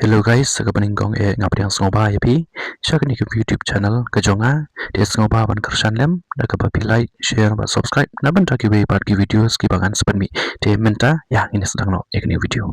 Hello guys, sa kapaningkong ngapain ang sngoba yapi. Siya kini ke YouTube channel kajonga. Dia sngoba ban kershan lem. Da kapapi like, share, ba subscribe. Na ban taki part ki video ski bagan sepen mi. Dia menta ya ini sedang no ya kini video.